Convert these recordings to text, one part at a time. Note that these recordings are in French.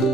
Un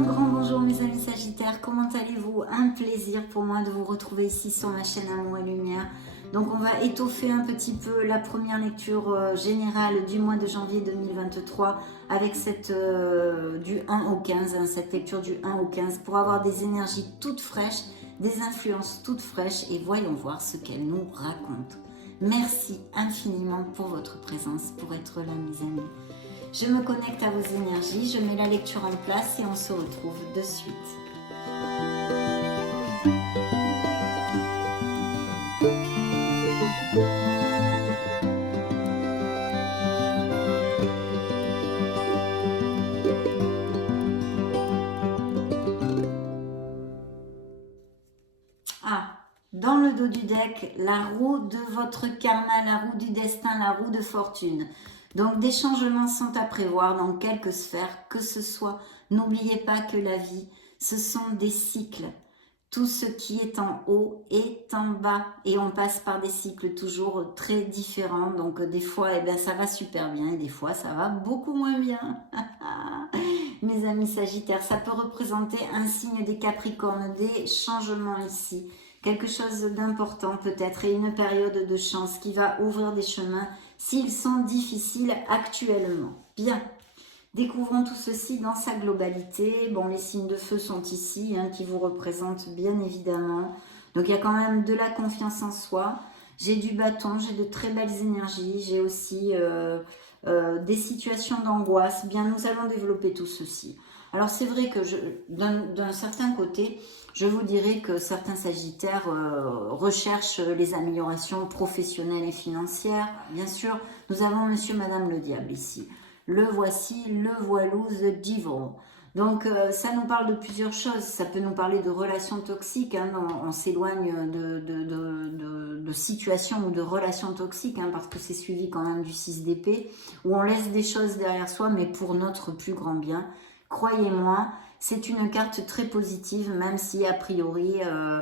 grand bonjour mes amis Sagittaires, comment allez-vous? Un plaisir pour moi de vous retrouver ici sur ma chaîne Amour et Lumière. Donc on va étoffer un petit peu la première lecture générale du mois de janvier 2023 avec cette du 1 au 15, hein, cette lecture du 1 au 15 pour avoir des énergies toutes fraîches, des influences toutes fraîches et voyons voir ce qu'elle nous raconte. Merci infiniment pour votre présence, pour être là mes amis. Je me connecte à vos énergies, je mets la lecture en place et on se retrouve de suite. Ah, dans le dos du deck, la roue de votre karma, la roue du destin, la roue de fortune. Donc des changements sont à prévoir dans quelques sphères, que ce soit, n'oubliez pas que la vie, ce sont des cycles. Tout ce qui est en haut est en bas et on passe par des cycles toujours très différents. Donc des fois, eh bien, ça va super bien et des fois, ça va beaucoup moins bien. Mes amis Sagittaires, ça peut représenter un signe des Capricornes, des changements ici. Quelque chose d'important peut-être et une période de chance qui va ouvrir des chemins s'ils sont difficiles actuellement. Bien. Découvrons tout ceci dans sa globalité. Bon, les signes de feu sont ici, hein, qui vous représentent bien évidemment. Donc, il y a quand même de la confiance en soi. J'ai du bâton, j'ai de très belles énergies. J'ai aussi des situations d'angoisse. Bien, nous allons développer tout ceci. Alors, c'est vrai que d'un certain côté, je vous dirais que certains Sagittaires recherchent les améliorations professionnelles et financières. Bien sûr, nous avons Monsieur, Madame le Diable ici. Le voici, le voilou, the devil. Donc, ça nous parle de plusieurs choses. Ça peut nous parler de relations toxiques. Hein, on s'éloigne de situations ou de relations toxiques, hein, parce que c'est suivi quand même du 6 d'épée, où on laisse des choses derrière soi, mais pour notre plus grand bien. Croyez-moi, c'est une carte très positive, même si a priori,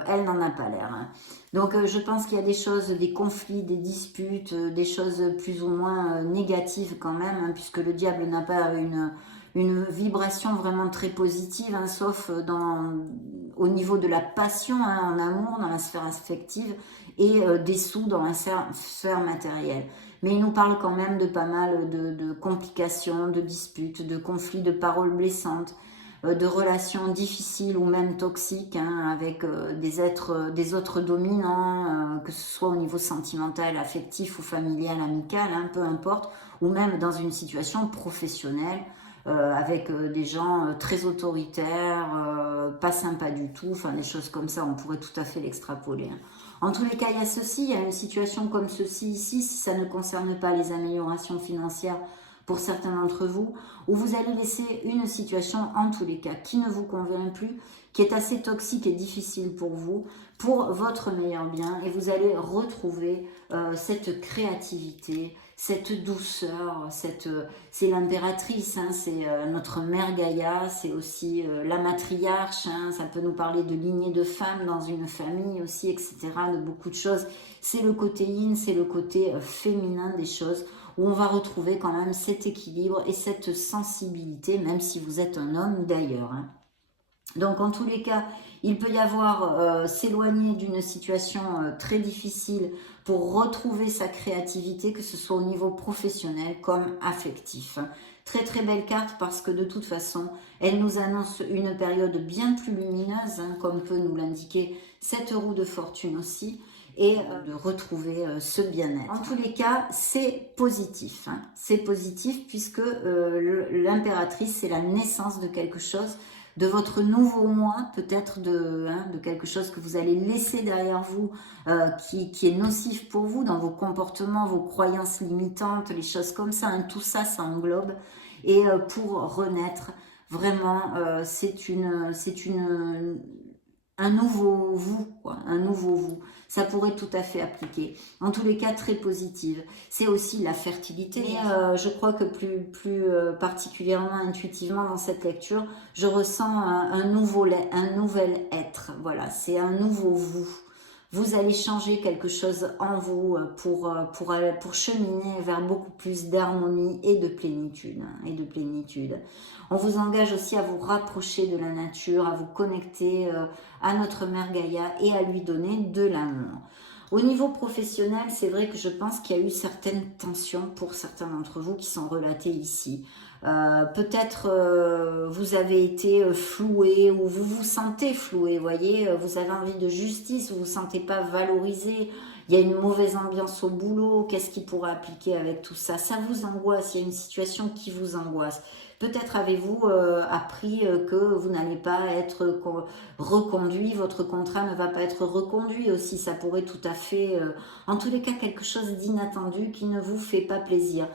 elle n'en a pas l'air. Hein. Donc je pense qu'il y a des choses, des conflits, des disputes, des choses plus ou moins négatives quand même, hein, puisque le diable n'a pas une vibration vraiment très positive, hein, sauf au niveau de la passion, hein, en amour, dans la sphère affective, et des sous dans la sphère matérielle. Mais il nous parle quand même de pas mal de complications, de disputes, de conflits, de paroles blessantes, de relations difficiles ou même toxiques, hein, avec des autres dominants, que ce soit au niveau sentimental, affectif ou familial, amical, hein, peu importe, ou même dans une situation professionnelle, avec des gens très autoritaires, pas sympas du tout, enfin des choses comme ça, on pourrait tout à fait l'extrapoler. Hein. En tous les cas, il y a ceci, il y a une situation comme ceci ici, si ça ne concerne pas les améliorations financières pour certains d'entre vous, où vous allez laisser une situation, en tous les cas, qui ne vous convient plus, qui est assez toxique et difficile pour vous, pour votre meilleur bien, et vous allez retrouver cette créativité, cette douceur, c'est l'impératrice, hein, c'est notre mère Gaïa, c'est aussi la matriarche, hein, ça peut nous parler de lignée de femmes dans une famille aussi, etc., de beaucoup de choses. C'est le côté yin, c'est le côté féminin des choses, où on va retrouver quand même cet équilibre et cette sensibilité, même si vous êtes un homme d'ailleurs. Hein. Donc en tous les cas, il peut y avoir s'éloigner d'une situation très difficile pour retrouver sa créativité, que ce soit au niveau professionnel comme affectif. Très très belle carte parce que de toute façon, elle nous annonce une période bien plus lumineuse, hein, comme peut nous l'indiquer cette roue de fortune aussi, et de retrouver ce bien-être. En tous les cas, c'est positif. Hein. C'est positif puisque l'impératrice, c'est la naissance de quelque chose, de votre nouveau moi, peut-être de quelque chose que vous allez laisser derrière vous, qui est nocif pour vous, dans vos comportements, vos croyances limitantes, les choses comme ça, hein, tout ça, ça englobe. Et pour renaître, vraiment, c'est un nouveau vous, quoi, un nouveau vous. Ça pourrait tout à fait appliquer. En tous les cas, très positive. C'est aussi la fertilité. Et je crois que plus particulièrement intuitivement dans cette lecture, je ressens un nouvel être. Voilà, c'est un nouveau vous. vous allez changer quelque chose en vous pour cheminer vers beaucoup plus d'harmonie et de plénitude. On vous engage aussi à vous rapprocher de la nature, à vous connecter à notre mère Gaïa et à lui donner de l'amour. Au niveau professionnel, c'est vrai que je pense qu'il y a eu certaines tensions pour certains d'entre vous qui sont relatées ici. Peut-être vous avez été floué ou vous vous sentez floué, voyez, vous avez envie de justice, vous vous sentez pas valorisé, il y a une mauvaise ambiance au boulot, qu'est-ce qui pourrait appliquer avec tout ça? Ça vous angoisse, il y a une situation qui vous angoisse. Peut-être avez-vous appris que vous n'allez pas être reconduit, votre contrat ne va pas être reconduit aussi, ça pourrait tout à fait, en tous les cas, quelque chose d'inattendu qui ne vous fait pas plaisir.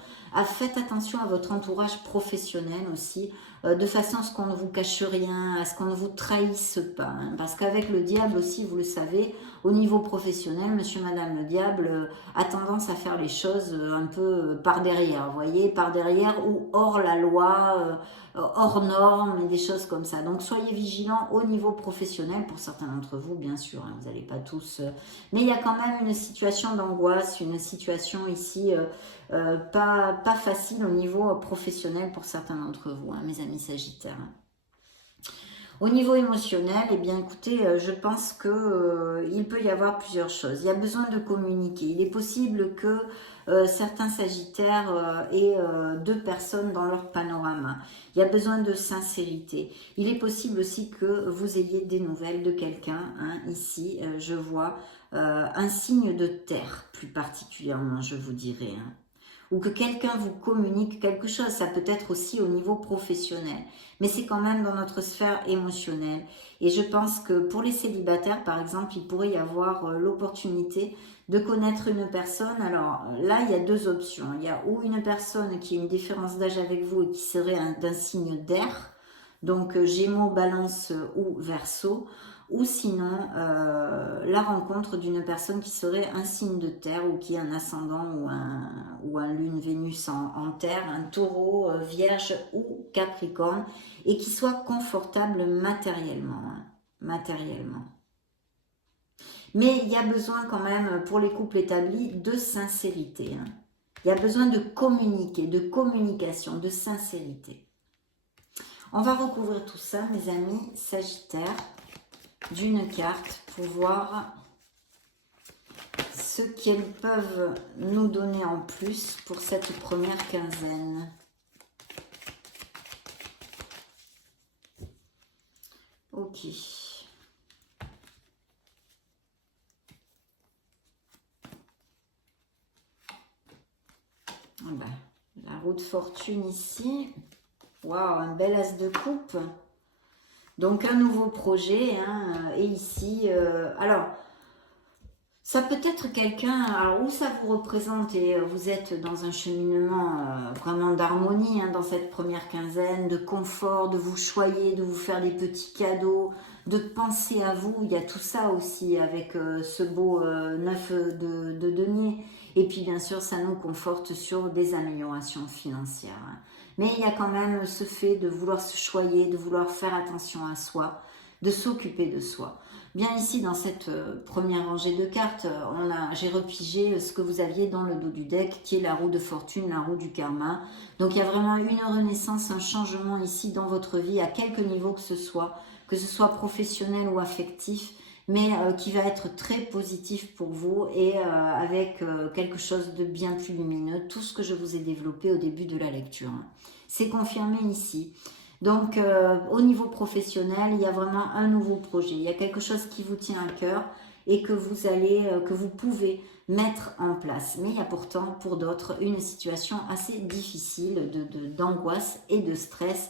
Faites attention à votre entourage professionnel aussi, de façon à ce qu'on ne vous cache rien, à ce qu'on ne vous trahisse pas. Hein, parce qu'avec le diable aussi, vous le savez, au niveau professionnel, monsieur, madame le diable a tendance à faire les choses un peu par derrière, vous voyez, par derrière ou hors la loi, hors normes et des choses comme ça. Donc soyez vigilants au niveau professionnel, pour certains d'entre vous, bien sûr, hein, vous n'allez pas tous... mais il y a quand même une situation d'angoisse, une situation ici... pas facile au niveau professionnel pour certains d'entre vous, hein, mes amis sagittaires. Au niveau émotionnel, eh bien écoutez, je pense que il peut y avoir plusieurs choses. Il y a besoin de communiquer. Il est possible que certains sagittaires aient deux personnes dans leur panorama. Il y a besoin de sincérité. Il est possible aussi que vous ayez des nouvelles de quelqu'un. Hein, ici, je vois un signe de terre, plus particulièrement, je vous dirais. Hein, ou que quelqu'un vous communique quelque chose. Ça peut être aussi au niveau professionnel, mais c'est quand même dans notre sphère émotionnelle. Et je pense que pour les célibataires, par exemple, il pourrait y avoir l'opportunité de connaître une personne. Alors là, il y a deux options. Il y a ou une personne qui a une différence d'âge avec vous et qui serait d'un signe d'air, donc Gémeaux, Balance ou Verseau, ou sinon la rencontre d'une personne qui serait un signe de terre ou qui a un ascendant ou un lune Vénus en terre, un taureau, vierge ou capricorne, et qui soit confortable matériellement. Hein, matériellement. Mais il y a besoin quand même, pour les couples établis, de sincérité. Hein. Il y a besoin de communiquer, de communication, de sincérité. On va recouvrir tout ça, mes amis sagittaires, d'une carte pour voir ce qu'elles peuvent nous donner en plus pour cette première quinzaine. Ok. Ah ben, la roue de fortune ici. Waouh, un bel as de coupe. Donc un nouveau projet, hein, et ici, alors, ça peut être quelqu'un, alors où ça vous représente, et vous êtes dans un cheminement vraiment d'harmonie, hein, dans cette première quinzaine, de confort, de vous choyer, de vous faire des petits cadeaux, de penser à vous, il y a tout ça aussi avec ce beau 9 de denier, et puis bien sûr ça nous conforte sur des améliorations financières, hein. Mais il y a quand même ce fait de vouloir se choyer, de vouloir faire attention à soi, de s'occuper de soi. Bien ici, dans cette première rangée de cartes, j'ai repigé ce que vous aviez dans le dos du deck, qui est la roue de fortune, la roue du karma. Donc il y a vraiment une renaissance, un changement ici dans votre vie, à quelque niveau que ce soit professionnel ou affectif, mais qui va être très positif pour vous et avec quelque chose de bien plus lumineux, tout ce que je vous ai développé au début de la lecture. C'est confirmé ici. Donc au niveau professionnel, il y a vraiment un nouveau projet, il y a quelque chose qui vous tient à cœur et que vous pouvez mettre en place. Mais il y a pourtant pour d'autres une situation assez difficile d'angoisse et de stress,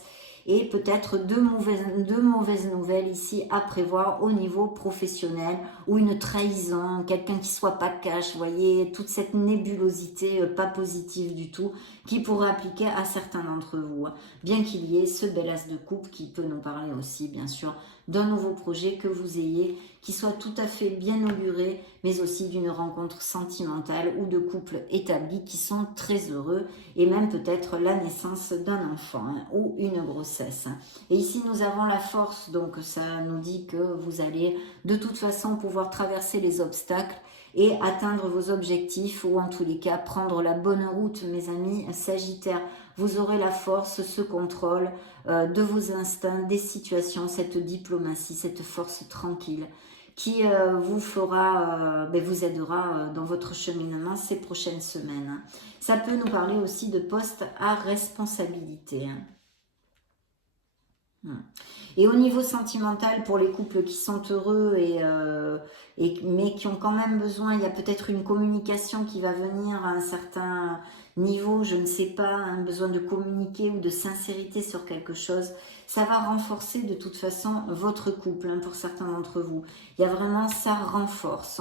et peut-être deux mauvaises nouvelles ici à prévoir au niveau professionnel, ou une trahison, quelqu'un qui soit pas cash, vous voyez, toute cette nébulosité pas positive du tout qui pourrait appliquer à certains d'entre vous, hein. Bien qu'il y ait ce bel as de coupe qui peut nous parler aussi bien sûr d'un nouveau projet que vous ayez, qui soit tout à fait bien auguré, mais aussi d'une rencontre sentimentale ou de couples établis qui sont très heureux, et même peut-être la naissance d'un enfant ou une grossesse. Et ici nous avons la force, donc ça nous dit que vous allez de toute façon pouvoir traverser les obstacles et atteindre vos objectifs, ou en tous les cas prendre la bonne route, mes amis Sagittaires. Vous aurez la force, ce contrôle de vos instincts, des situations, cette diplomatie, cette force tranquille qui vous fera, vous aidera dans votre cheminement ces prochaines semaines. Ça peut nous parler aussi de postes à responsabilité. Et au niveau sentimental, pour les couples qui sont heureux mais qui ont quand même besoin, il y a peut-être une communication qui va venir à un certain niveau, je ne sais pas, un besoin de communiquer ou de sincérité sur quelque chose. Ça va renforcer de toute façon votre couple, pour certains d'entre vous. Il y a vraiment, ça renforce.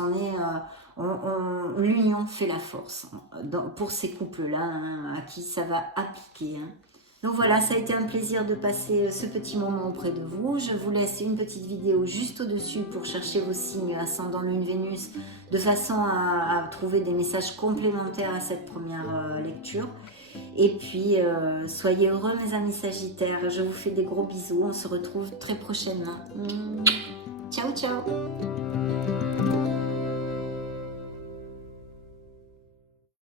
L'union fait la force pour ces couples-là, à qui ça va appliquer. Donc voilà, ça a été un plaisir de passer ce petit moment auprès de vous. Je vous laisse une petite vidéo juste au-dessus pour chercher vos signes ascendant Lune Vénus, de façon à trouver des messages complémentaires à cette première lecture. Et puis, soyez heureux mes amis Sagittaires. Je vous fais des gros bisous. On se retrouve très prochainement. Ciao, ciao!